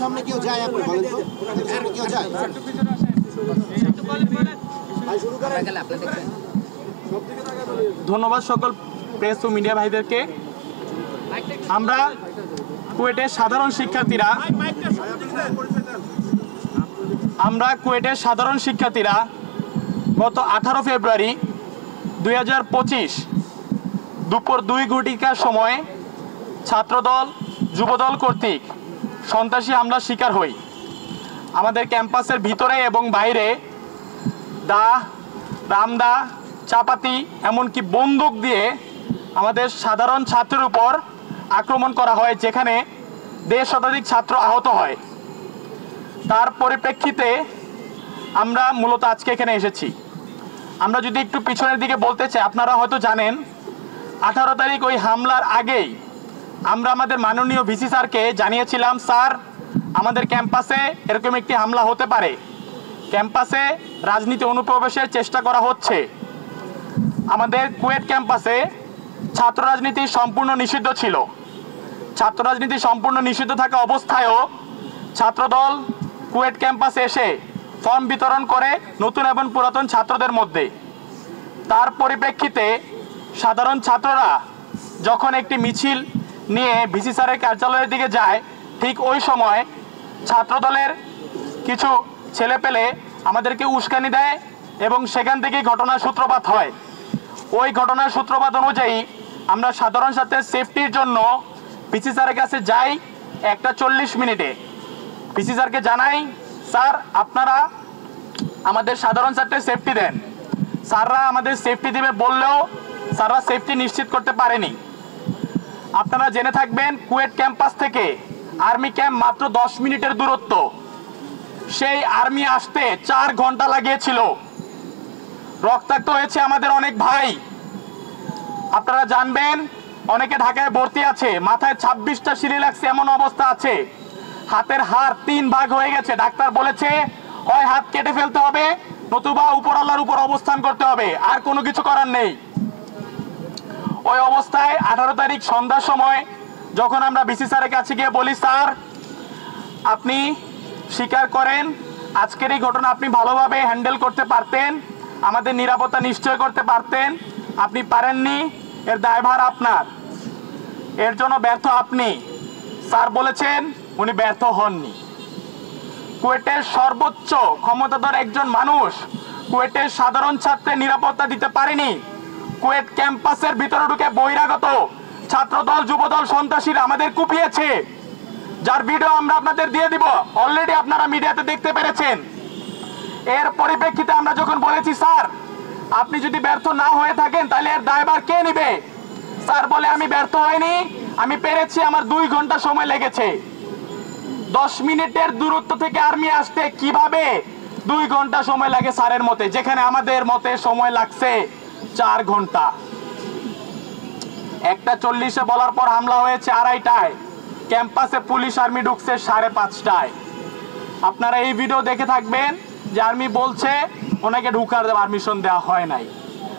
সামনে কেউ যায় আপনি বলেন তো, সামনে কেউ যায়? ধন্যবাদ সকল প্রেস ও মিডিয়া ভাইদেরকে। আমরা কুয়েটের সাধারণ শিক্ষার্থীরা গত 18 ফেব্রুয়ারি 2025 দুপুর 2 ঘটিকার সময় ছাত্রদল যুবদল কর্তৃক সন্ত্রাসী হামলার শিকার হই। আমাদের ক্যাম্পাসের ভিতরে এবং বাইরে রামদা, চাপাতি, এমনকি বন্দুক দিয়ে আমাদের সাধারণ ছাত্রের উপর আক্রমণ করা হয়, যেখানে 1.5 শতাধিক ছাত্র আহত হয়। তার পরিপ্রেক্ষিতে আমরা মূলত আজকে এখানে এসেছি। আমরা যদি একটু পিছনের দিকে বলতে চাই, আপনারা হয়তো জানেন 18 তারিখ ওই হামলার আগেই আমরা আমাদের মাননীয় ভিসি স্যারকে জানিয়েছিলাম, স্যার আমাদের ক্যাম্পাসে এরকম একটি হামলা হতে পারে, ক্যাম্পাসে রাজনীতি অনুপ্রবেশের চেষ্টা করা হচ্ছে। আমাদের কুয়েট ক্যাম্পাসে ছাত্র রাজনীতি সম্পূর্ণ নিষিদ্ধ ছিল। ছাত্র রাজনীতি সম্পূর্ণ নিষিদ্ধ থাকা অবস্থায়ও ছাত্রদল কুয়েট ক্যাম্পাসে এসে ফর্ম বিতরণ করে নতুন এবং পুরাতন ছাত্রদের মধ্যে। তার পরিপ্রেক্ষিতে সাধারণ ছাত্ররা যখন একটি মিছিল নিয়ে ভিসি স্যারের কার্যালয়ের দিকে যায়, ঠিক ওই সময় ছাত্রদলের কিছু ছেলেপেলে আমাদেরকে উস্কানি দেয় এবং সেখান থেকে ঘটনার সূত্রপাত হয়। ওই ঘটনার সূত্রপাত অনুযায়ী আমরা সাধারণ ছাত্রের সেফটির জন্য ভিসি স্যারের কাছে যাই 1:40 মিনিটে। ভিসি স্যারকে জানাই, স্যার আপনারা আমাদের সাধারণ ছাত্রের সেফটি দেন। স্যাররা আমাদের সেফটি দেবে বললেও স্যাররা সেফটি নিশ্চিত করতে পারেনি। আপনারা জেনে থাকবেন কুয়েট ক্যাম্পাস থেকে আর্মি ক্যাম্প মাত্র 10 মিনিটের দূরত্ব। সেই আর্মি আসতে 4 ঘন্টা লাগিয়েছিল। রক্তাক্ত হয়েছে আমাদের অনেক ভাই। আপনারা জানবেন অনেকে ঢাকায় ভর্তি আছে, মাথায় 26টা সিঁড়ি লাগছে এমন অবস্থা আছে। হাতের হাড় 3 ভাগ হয়ে গেছে। ডাক্তার বলেছে হয় হাত কেটে ফেলতে হবে, নতুবা উপর আল্লাহর উপর অবস্থান করতে হবে, আর কোনো কিছু করার নেই। ওই অবস্থায় 18 তারিখ সন্ধ্যার সময় যখন আমরা ভিসি স্যারের কাছে গিয়ে বলি, স্যার আপনি স্বীকার করেন আজকের এই ঘটনা আপনি ভালোভাবে হ্যান্ডেল করতে পারতেন, আমাদের নিরাপত্তা নিশ্চয় করতে পারতেন, আপনি পারেননি, এর দায়ভার আপনার, এর জন্য ব্যর্থ আপনি। স্যার বলেছেন উনি ব্যর্থ হননি। কুয়েটের সর্বোচ্চ ক্ষমতাধর একজন মানুষ কুয়েটের সাধারণ ছাত্রের নিরাপত্তা দিতে পারেনি। কুয়েট ক্যাম্পাসের ভিতরে ঢুকে বহিরাগত ছাত্রদল যুবদল সন্ত্রাসীরা আমাদের কুপিয়েছে, যার ভিডিও আমরা আপনাদের দিয়ে দিব, অলরেডি আপনারা মিডিয়াতে দেখতে পেরেছেন। এর পরিপ্রেক্ষিতে আমরা যখন বলেছি, স্যার আপনি যদি ব্যর্থ না হয়ে থাকেন তাহলে এর দায়ভার কে নেবে? স্যার বলে আমি ব্যর্থ হইনি, আমি পেরেছি, আমার 2 ঘন্টা সময় লেগেছে। 10 মিনিটের দূরত্ব থেকে আর্মি আসতে কিভাবে 2 ঘন্টা সময় লাগে স্যারের মতে, যেখানে আমাদের মতে সময় লাগছে 4 ঘন্টা। 1:40 বলার পর হামলা হয়েছে 2:30টায়। ক্যাম্পাসে পুলিশ আর্মি ঢুকছে 5:30টায়। আপনারা এই ভিডিও দেখে থাকবেন যে আর্মি বলছে ওনাকে ঢুকার পারমিশন দেওয়া হয় নাই।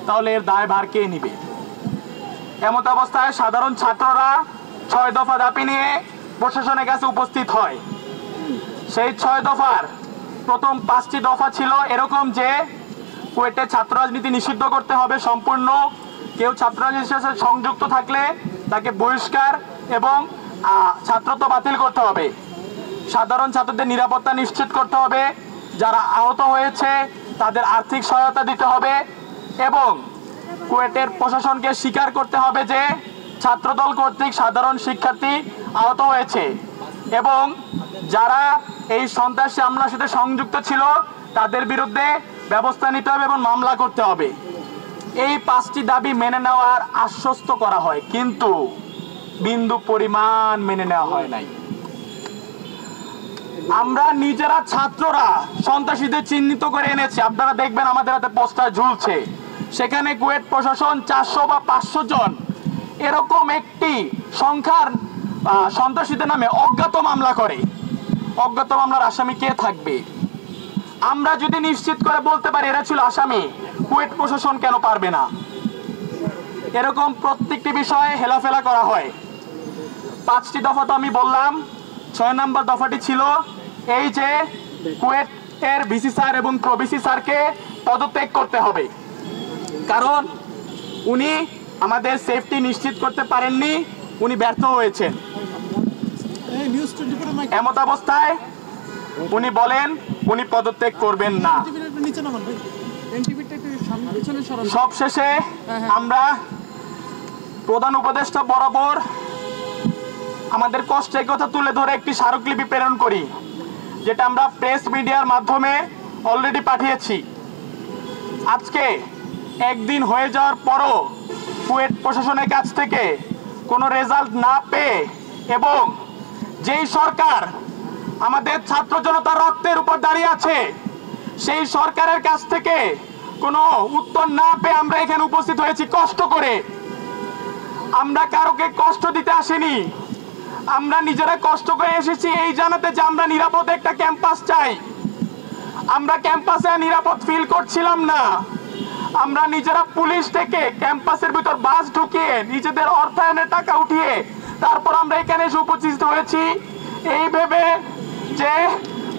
তাহলে এর দায়ভার কে নিবে? এমত অবস্থায় সাধারণ ছাত্ররা 6 দফা দাবি নিয়ে প্রশাসনের কাছে উপস্থিত হয়। সেই 6 দফার প্রথম 5টি দফা ছিল এরকম যে কুয়েটে ছাত্র রাজনীতি নিষিদ্ধ করতে হবে সম্পূর্ণ, কেউ ছাত্র রাজনীতির সাথে সংযুক্ত থাকলে তাকে বহিষ্কার এবং ছাত্রত্ব বাতিল করতে হবে, সাধারণ ছাত্রদের নিরাপত্তা নিশ্চিত করতে হবে, যারা আহত হয়েছে তাদের আর্থিক সহায়তা দিতে হবে এবং কুয়েটের প্রশাসনকে স্বীকার করতে হবে যে ছাত্রদল কর্তৃক সাধারণ শিক্ষার্থী আহত হয়েছে এবং যারা এই সন্ত্রাসী হামলার সাথে সংযুক্ত ছিল তাদের বিরুদ্ধে ব্যবস্থা নিতে হবে এবং মামলা করতে হবে। এই 5টি দাবি মেনে নেওয়ার আশ্বস্ত করা হয়, কিন্তু বিন্দু পরিমাণ মেনে নেওয়া হয় নাই। আমরা নিজেরা ছাত্ররা সন্ত্রাসীদের চিহ্নিত করে এনেছি। আপনারা দেখবেন আমাদের হাতে পোস্টার ঝুলছে, সেখানে কুয়েট প্রশাসন 400 বা 500 জন এরকম একটি সংখ্যার সন্ত্রাসীদের নামে অজ্ঞাত মামলা করে। অজ্ঞাত মামলার আসামি কে থাকবে? আমরা যদি নিশ্চিত করে বলতে পারি এরা ছিল আসামি, কুয়েট প্রশাসন কেন পারবে না? এরকম প্রত্যেকটি বিষয়ে হেলাফেলা করা হয়। 5টি দফা তো আমি বললাম, 6 নম্বর দফাটি ছিল এই যে কুয়েটের ভিসি স্যার এবং প্রভিসি স্যারকে পদত্যাগ করতে হবে, কারণ উনি আমাদের সেফটি নিশ্চিত করতে পারেননি, উনি ব্যর্থ হয়েছেন। এমত অবস্থায় উনি বলেন উনি পদত্যাগ করবেন না। সবশেষে আমরা প্রধান উপদেষ্টা বরাবর আমাদের কষ্টের কথা তুলে ধরে একটি স্মারকলিপি প্রেরণ করি, যেটা আমরা প্রেস মিডিয়ার মাধ্যমে অলরেডি পাঠিয়েছি। আজকে একদিন হয়ে যাওয়ার পরও কুয়েট প্রশাসনের কাছ থেকে কোনো রেজাল্ট না পেয়ে এবং যেই সরকার আমাদের ছাত্র জনতার রক্তের উপর দাঁড়িয়ে আছে সেই সরকারের কাছ থেকে কোনো উত্তর না পেয়ে আমরা এখানে উপস্থিত হয়েছি কষ্ট করে। আমরা কারোকে কষ্ট দিতে আসিনি, আমরা নিজেরা কষ্ট করে এসেছি এই জানাতে যে আমরা নিরাপদ একটা ক্যাম্পাস চাই। আমরা ক্যাম্পাসে নিরাপদ ফিল করছিলাম না, আমরা নিজেরা পুলিশ থেকে ক্যাম্পাসের ভিতর বাস ঢুকিয়ে নিজেদের অর্থায়নের টাকা উঠিয়ে তারপর আমরা এখানে এসে উপস্থিত হয়েছি এই ভেবে যে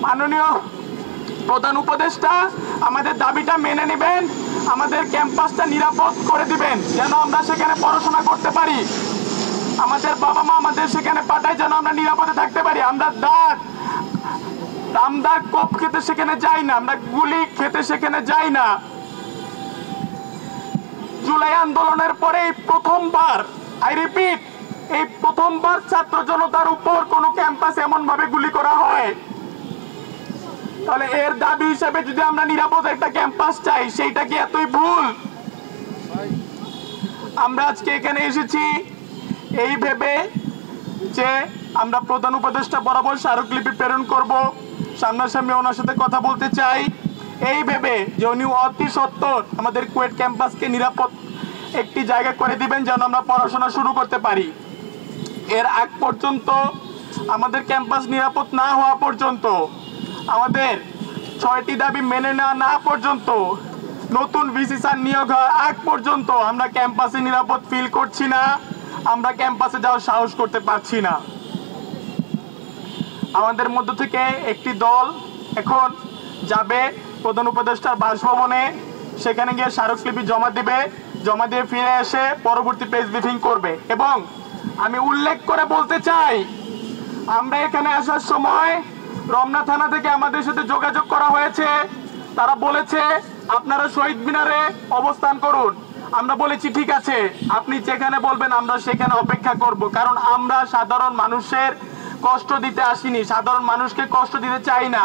মাননীয় প্রধান উপদেষ্টা আমাদের দাবিটা মেনে নেবেন, আমাদের ক্যাম্পাসটা নিরাপদ করে দিবেন যেন আমরা সেখানে পড়াশোনা করতে পারি, আমাদের বাবা মা আমাদের সেখানে পাঠায় যেন আমরা নিরাপদে থাকতে পারি। আমরা কোপ খেতে সেখানে যাই না, আমরা গুলি খেতে সেখানে যাই না। জুলাই আন্দোলনের পরে এই প্রথমবার, আই রিপিট, এই প্রথমবার ছাত্র জনতার উপর কোন ক্যাম্পাস এমন ভাবে গুলি করা হয়। তাহলে এর দাবি হিসেবে যদি আমরা নিরাপদ একটা ক্যাম্পাস চাই, সেইটা কি এতই ভুল? আমরা আজকে এখানে এসেছি এই ভেবে যে আমরা প্রধান উপদেষ্টা বরাবর স্মারকলিপি প্রেরণ করব, সামনাসামনি ওনার সাথে কথা বলতে চাই এই ভেবে যে উনি অতি সত্বর আমাদের কুয়েট ক্যাম্পাসকে নিরাপদ একটি জায়গা করে দিবেন যেন আমরা পড়াশোনা শুরু করতে পারি। এর আগ পর্যন্ত আমাদের ক্যাম্পাস নিরাপদ না হওয়া পর্যন্ত, আমাদের 6টি দাবি মেনে নেওয়া না পর্যন্ত, নতুন ভিসি স্যার নিয়োগ হওয়ার আগ পর্যন্ত আমরা ক্যাম্পাসে নিরাপদ ফিল করছি না, আমরা ক্যাম্পাসে যাওয়ার সাহস করতে পারছি না। আমাদের মধ্য থেকে একটি দল এখন যাবে প্রধান উপদেষ্টার বাসভবনে, সেখানে গিয়ে স্মারকলিপি জমা দিবে, জমা দিয়ে ফিরে এসে পরবর্তী প্রেস ব্রিফিং করবে। এবং আমি উল্লেখ করে বলতে চাই, আমরা এখানে আসার সময় রমনা থানা থেকে আমাদের সাথে যোগাযোগ করা হয়েছে, তারা বলেছে আপনারা শহীদ মিনারে অবস্থান করুন। আমরা বলেছি ঠিক আছে, আপনি যেখানে বলবেন আমরা সেখানে অপেক্ষা করব, কারণ আমরা সাধারণ মানুষের কষ্ট দিতে আসিনি, সাধারণ মানুষকে কষ্ট দিতে চাই না।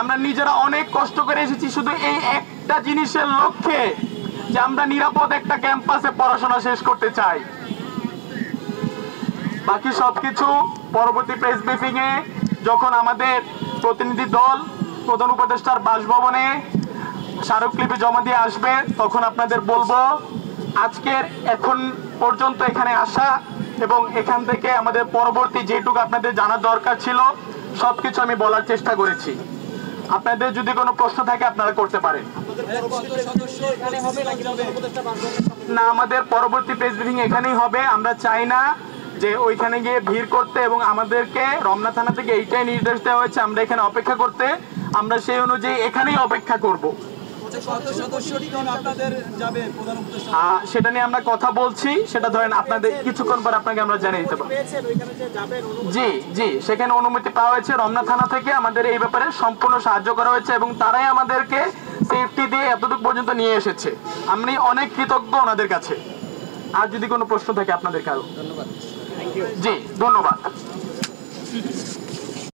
আমরা নিজেরা অনেক কষ্ট করে এসেছি শুধু এই একটা জিনিসের লক্ষ্যে যে আমরা নিরাপদ একটা ক্যাম্পাসে পড়াশোনা শেষ করতে চাই। বাকি সবকিছু পরবর্তী প্রেস ব্রিফিং এ যখন আমাদের প্রতিনিধি দল প্রধান উপদেষ্টার বাসভবনে স্মারকলিপি জমা দিয়ে আসবে তখন আপনাদের বলবো। আজকের এখন পর্যন্ত এখানে আসা এবং এখান থেকে আমাদের পরবর্তী যেটুকু আপনাদের জানার দরকার ছিল সবকিছু আমি বলার চেষ্টা করেছি। আপনাদের যদি কোনো প্রশ্ন থাকে আপনারা করতে পারেন। না, আমাদের পরবর্তী প্রেস ব্রিফিং এখানেই হবে। আমরা চাই না যে ওইখানে গিয়ে ভিড় করতে, এবং আমাদেরকে রমনা থানা থেকে এইটাই নির্দেশ দেওয়া হয়েছে আমরা এখানে অপেক্ষা করতে, আমরা সেই অনুযায়ী এখানেই অপেক্ষা করব। সেটা নিয়ে আমরা কথা বলছি, সেটা ধরেন আপনাদের কিছুক্ষণ পর আপনাকে আমরা জানিয়ে দিতে পারবো। জি জি, সেখানে অনুমতি পাওয়া হয়েছে রমনা থানা থেকে, আমাদের এই ব্যাপারে সম্পূর্ণ সাহায্য করা হয়েছে এবং তারাই আমাদেরকে সেফটি দিয়ে এতটুকু পর্যন্ত নিয়ে এসেছে। আমি অনেক কৃতজ্ঞ ওনাদের কাছে। আর যদি কোনো প্রশ্ন থাকে আপনাদের কারো। জি ধন্যবাদ।